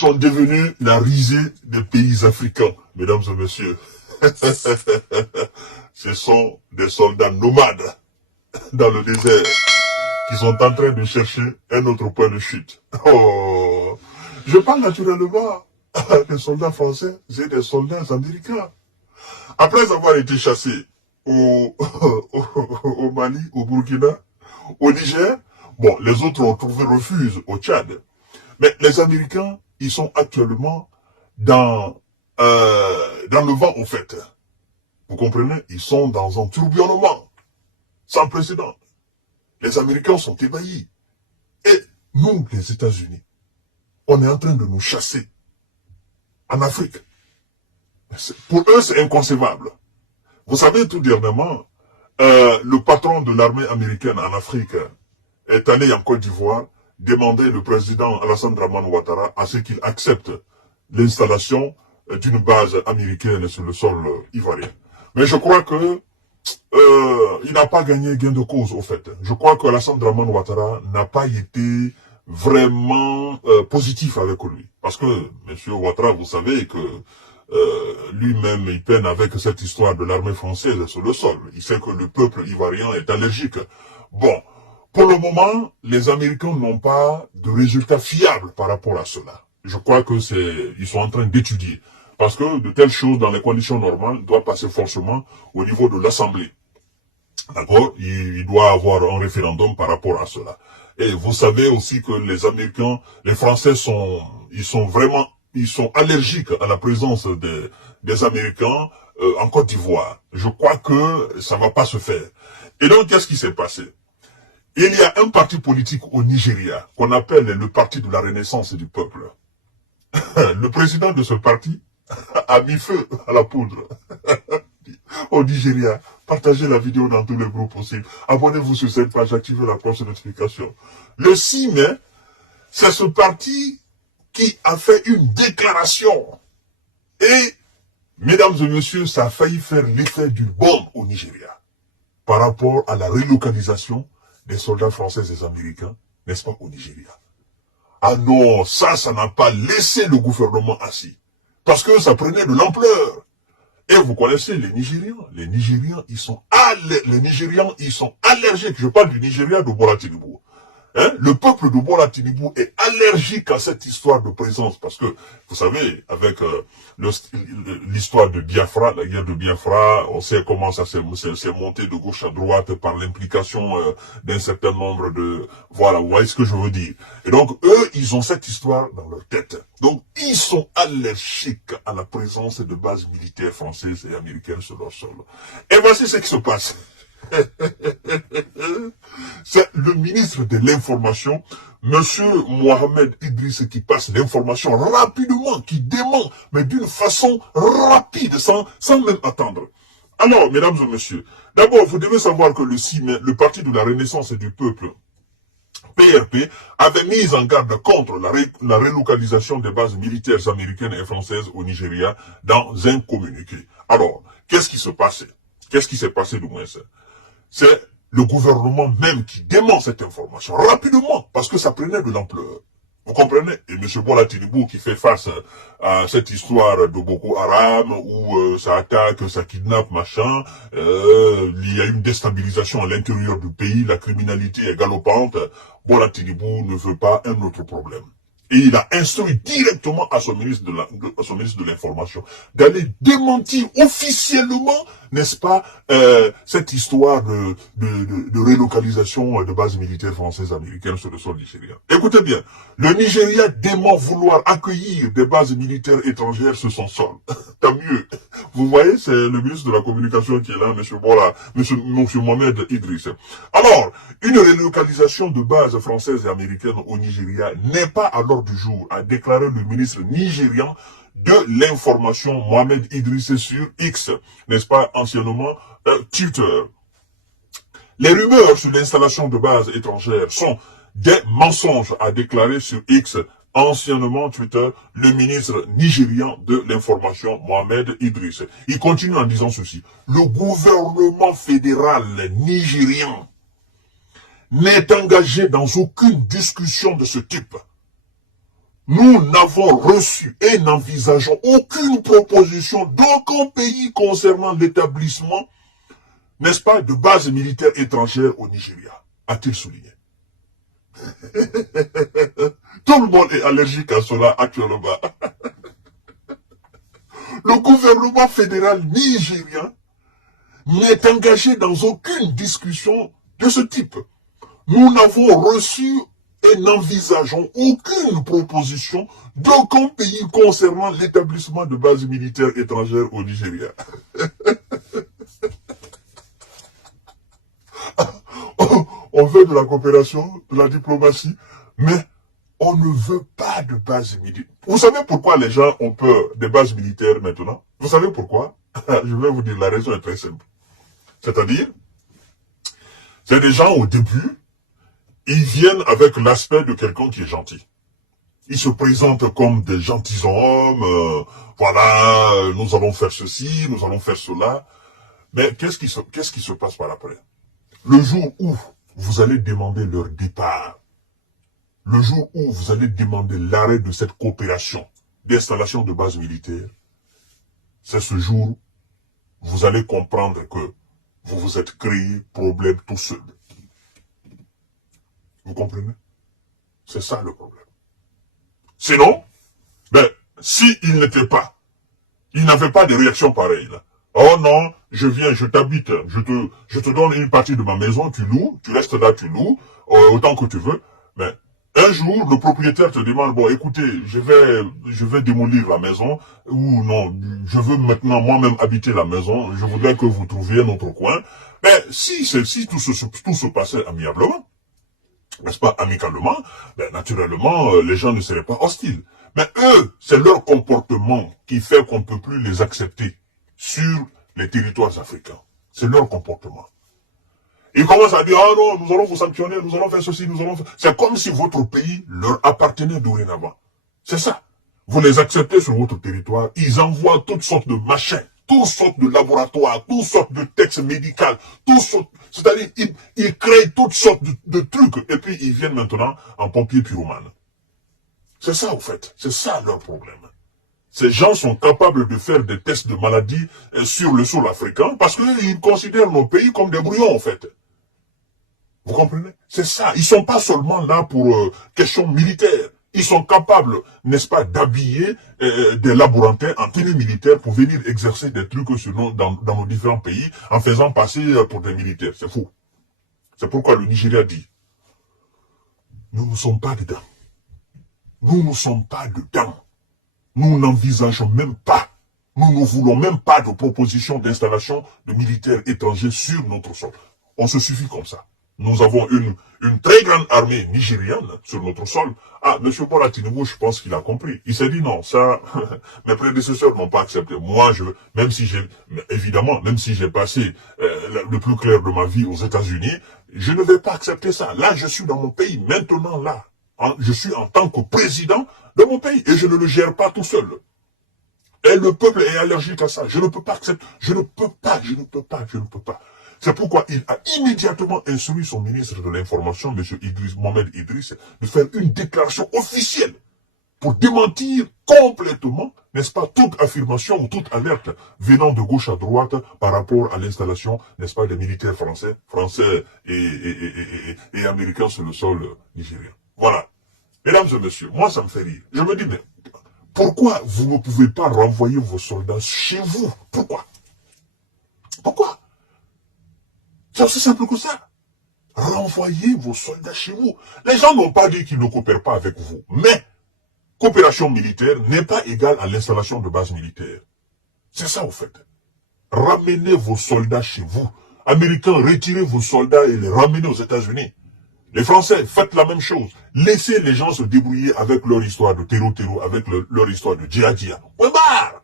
sont devenus la risée des pays africains, mesdames et messieurs. Ce sont des soldats nomades dans le désert qui sont en train de chercher un autre point de chute. Oh, je parle naturellement des soldats français et des soldats américains. Après avoir été chassés au Mali, au Burkina, au Niger, bon, les autres ont trouvé refuge au Tchad. Mais les Américains, ils sont actuellement dans le vent, au fait. Vous comprenez? Ils sont dans un tourbillonnement sans précédent. Les Américains sont ébahis. Et nous, les États-Unis, on est en train de nous chasser en Afrique. Pour eux, c'est inconcevable. Vous savez, tout dernièrement, le patron de l'armée américaine en Afrique est allé en Côte d'Ivoire demander le président Alassane Dramane Ouattara à ce qu'il accepte l'installation d'une base américaine sur le sol ivoirien. Mais je crois que il n'a pas gagné gain de cause, au fait. Je crois que Alassane Dramane Ouattara n'a pas été vraiment positif avec lui. Parce que, M. Ouattara, vous savez que lui-même, il peine avec cette histoire de l'armée française sur le sol. Il sait que le peuple ivoirien est allergique. Bon, pour le moment, les Américains n'ont pas de résultats fiables par rapport à cela. Je crois que ils sont en train d'étudier. Parce que de telles choses, dans les conditions normales, doivent passer forcément au niveau de l'Assemblée. D'accord? Il doit avoir un référendum par rapport à cela. Et vous savez aussi que les Américains, les Français ils sont allergiques à la présence des Américains en Côte d'Ivoire. Je crois que ça va pas se faire. Et donc, qu'est-ce qui s'est passé? Il y a un parti politique au Nigeria qu'on appelle le Parti de la Renaissance du Peuple. Le président de ce parti a mis feu à la poudre au Nigeria. Partagez la vidéo dans tous les groupes possibles. Abonnez-vous sur cette page, activez la cloche de notification. Le 6 mai, c'est ce parti qui a fait une déclaration. Et, mesdames et messieurs, ça a failli faire l'effet d'une bombe au Nigeria par rapport à la relocalisation des soldats français et américains, n'est-ce pas, au Nigeria. Ah non, ça n'a pas laissé le gouvernement assis. Parce que ça prenait de l'ampleur. Et vous connaissez les Nigérians. Les Nigérians, ils sont allergiques. Je parle du Nigeria de Bola Tinubu. Hein? Le peuple de Bola Tinubu est allergique à cette histoire de présence. Parce que, vous savez, avec l'histoire de Biafra, la guerre de Biafra, on sait comment ça s'est monté de gauche à droite par l'implication d'un certain nombre de... Voilà, vous voyez ce que je veux dire. Et donc, eux, ils ont cette histoire dans leur tête. Donc, ils sont allergiques à la présence de bases militaires françaises et américaines sur leur sol. Et voici ce qui se passe. C'est le ministre de l'information, monsieur Mohamed Idriss, qui passe l'information rapidement, qui dément, mais d'une façon rapide, sans même attendre. Alors, mesdames et messieurs, d'abord, vous devez savoir que le 6 mai, le Parti de la Renaissance du Peuple, PRP, avait mis en garde contre la relocalisation des bases militaires américaines et françaises au Nigeria dans un communiqué. Alors, qu'est-ce qui se passait? Qu'est-ce qui s'est passé du moins? C'est le gouvernement même qui dément cette information rapidement, parce que ça prenait de l'ampleur. Vous comprenez? Et M. Bola Tinubu qui fait face à cette histoire de Boko Haram, où ça attaque, ça kidnappe, machin, il y a une déstabilisation à l'intérieur du pays, la criminalité est galopante, Bola Tinubu ne veut pas un autre problème. Et il a instruit directement à son ministre de l'information d'aller démentir officiellement, n'est-ce pas, cette histoire de relocalisation de bases militaires françaises américaines sur le sol nigérien. Écoutez bien, le Nigeria dément vouloir accueillir des bases militaires étrangères sur son sol. Tant mieux. Vous voyez, c'est le ministre de la Communication qui est là, monsieur Mohamed Idriss. Alors, une relocalisation de bases françaises et américaines au Nigeria n'est pas à l'ordre du jour, a déclaré le ministre nigérian de l'information Mohamed Idriss sur X, n'est-ce pas, anciennement Twitter. Les rumeurs sur l'installation de bases étrangères sont des mensonges, a déclaré sur X, anciennement Twitter, le ministre nigérian de l'information Mohamed Idriss. Il continue en disant ceci: le gouvernement fédéral nigérian n'est engagé dans aucune discussion de ce type. Nous n'avons reçu et n'envisageons aucune proposition d'aucun pays concernant l'établissement, n'est-ce pas, de bases militaires étrangères au Nigeria, a-t-il souligné. Tout le monde est allergique à cela actuellement. Le gouvernement fédéral nigérien n'est engagé dans aucune discussion de ce type. Nous n'avons reçu et n'envisageons aucune proposition d'aucun pays concernant l'établissement de bases militaires étrangères au Nigeria. On veut de la coopération, de la diplomatie, mais on ne veut pas de bases militaires. Vous savez pourquoi les gens ont peur des bases militaires maintenant? Vous savez pourquoi? Je vais vous dire, la raison est très simple. C'est-à-dire, c'est des gens au début, ils viennent avec l'aspect de quelqu'un qui est gentil. Ils se présentent comme des gentilshommes, voilà, nous allons faire ceci, nous allons faire cela. Mais qu'est-ce qui se passe par après? Le jour où vous allez demander leur départ, le jour où vous allez demander l'arrêt de cette coopération d'installation de bases militaires, c'est ce jour où vous allez comprendre que vous vous êtes créé problème tout seul. Vous comprenez? C'est ça le problème. Sinon, s'il n'était pas, il n'avait pas de réaction pareille, là. Oh non, je viens, je t'habite, je te donne une partie de ma maison, tu loues, tu restes là, tu loues, autant que tu veux. Mais un jour, le propriétaire te demande, bon, écoutez, je vais démolir la maison, ou non, je veux maintenant moi-même habiter la maison, je voudrais que vous trouviez un autre coin. Mais si tout se passait amiablement, n'est-ce pas, amicalement, naturellement, les gens ne seraient pas hostiles. Mais eux, c'est leur comportement qui fait qu'on ne peut plus les accepter sur les territoires africains. C'est leur comportement. Ils commencent à dire, ah non, nous allons vous sanctionner, nous allons faire ceci, nous allons faire... C'est comme si votre pays leur appartenait dorénavant. C'est ça. Vous les acceptez sur votre territoire, ils envoient toutes sortes de machins, toutes sortes de laboratoires, toutes sortes de textes médicaux, c'est-à-dire, ils créent toutes sortes de trucs, et puis ils viennent maintenant en pompiers pyromanes. C'est ça, au fait. C'est ça leur problème. Ces gens sont capables de faire des tests de maladies sur le sol africain parce qu'ils considèrent nos pays comme des brouillons, en fait. Vous comprenez? C'est ça. Ils sont pas seulement là pour questions militaires. Ils sont capables, n'est-ce pas, d'habiller des laborantins en tenue militaire pour venir exercer des trucs dans nos différents pays en faisant passer pour des militaires. C'est faux. C'est pourquoi le Nigeria dit, nous ne sommes pas dedans. Nous ne sommes pas dedans. Nous n'envisageons même pas, nous ne voulons même pas de proposition d'installation de militaires étrangers sur notre sol. On se suffit comme ça. Nous avons une très grande armée nigérienne sur notre sol. Ah, M. Bola Tinubu, je pense qu'il a compris. Il s'est dit non, ça, mes prédécesseurs n'ont pas accepté. Moi, même si j'ai passé le plus clair de ma vie aux États-Unis, je ne vais pas accepter ça. Là, je suis dans mon pays, maintenant là. Je suis en tant que président de mon pays et je ne le gère pas tout seul. Et le peuple est allergique à ça. Je ne peux pas accepter. Je ne peux pas. C'est pourquoi il a immédiatement instruit son ministre de l'Information, M. Mohamed Idriss, de faire une déclaration officielle pour démentir complètement, n'est-ce pas, toute affirmation ou toute alerte venant de gauche à droite par rapport à l'installation, n'est-ce pas, des militaires français et américains sur le sol nigérien. Voilà. Mesdames et messieurs, moi ça me fait rire. Je me dis, mais pourquoi vous ne pouvez pas renvoyer vos soldats chez vous? Pourquoi? C'est aussi simple que ça. Renvoyez vos soldats chez vous. Les gens n'ont pas dit qu'ils ne coopèrent pas avec vous. Mais, coopération militaire n'est pas égale à l'installation de bases militaires. C'est ça au fait. Ramenez vos soldats chez vous. Américains, retirez vos soldats et les ramenez aux États-Unis. Les Français, faites la même chose. Laissez les gens se débrouiller avec leur histoire de terreau, avec leur histoire de djihad. Ouais, barre!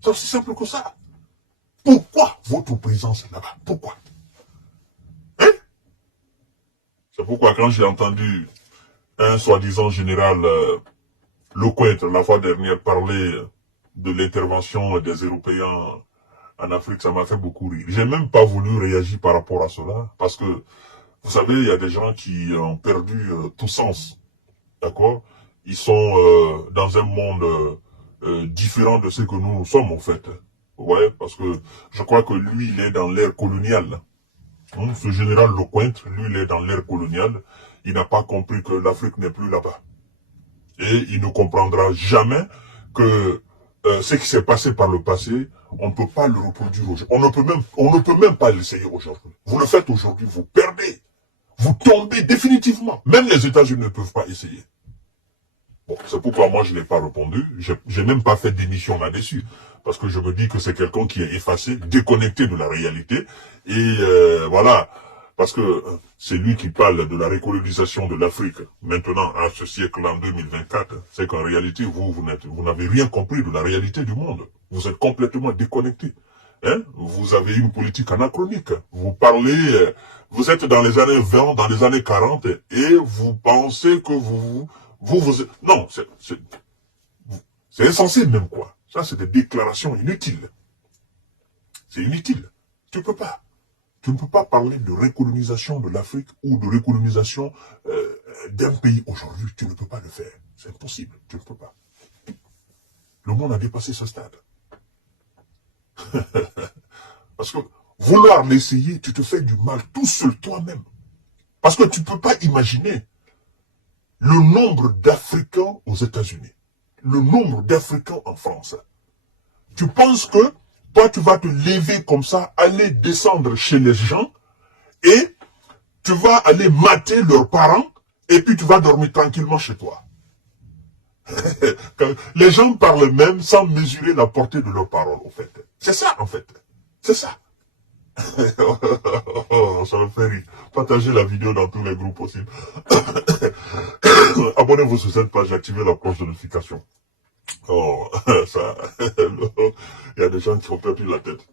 C'est aussi simple que ça. Pourquoi votre présence là-bas? Pourquoi? Hein? C'est pourquoi quand j'ai entendu un soi-disant général Loquette la fois dernière parler de l'intervention des Européens en Afrique, ça m'a fait beaucoup rire. J'ai même pas voulu réagir par rapport à cela, parce que vous savez, il y a des gens qui ont perdu tout sens, d'accord? ils sont dans un monde différent de ce que nous sommes, en fait. Ouais, parce que je crois que lui, il est dans l'ère coloniale. Ce général Lecointre, lui, il est dans l'ère coloniale. Il n'a pas compris que l'Afrique n'est plus là-bas. Et il ne comprendra jamais que ce qui s'est passé par le passé, on ne peut pas le reproduire aujourd'hui. On ne peut même pas l'essayer aujourd'hui. Vous le faites aujourd'hui, vous perdez. Vous tombez définitivement. Même les États-Unis ne peuvent pas essayer. Bon, c'est pourquoi moi je n'ai pas répondu. J'ai même pas fait d'émission là-dessus. Parce que je me dis que c'est quelqu'un qui est effacé, déconnecté de la réalité. Et voilà. Parce que c'est lui qui parle de la récolonisation de l'Afrique. Maintenant, à ce siècle, en 2024, c'est qu'en réalité, vous n'avez rien compris de la réalité du monde. Vous êtes complètement déconnecté. Hein? Vous avez une politique anachronique. Vous parlez, vous êtes dans les années 20, dans les années 40, et vous pensez que non, c'est insensé même, quoi. Ça, c'est des déclarations inutiles. C'est inutile. Tu peux pas. Tu ne peux pas parler de récolonisation de l'Afrique ou de récolonisation d'un pays aujourd'hui. Tu ne peux pas le faire. C'est impossible. Tu ne peux pas. Le monde a dépassé ce stade. Parce que vouloir l'essayer, tu te fais du mal tout seul toi-même. Parce que tu ne peux pas imaginer le nombre d'Africains aux États-Unis, le nombre d'Africains en France. Tu penses que toi, tu vas te lever comme ça, aller descendre chez les gens et tu vas aller mater leurs parents et puis tu vas dormir tranquillement chez toi. Les gens parlent même sans mesurer la portée de leurs paroles, en fait. C'est ça, en fait. C'est ça. Oh, ça me fait rire. Partagez la vidéo dans tous les groupes possibles. Abonnez-vous sur cette page, activez la cloche de notification. Oh, ça, il y a des gens qui ont perdu la tête.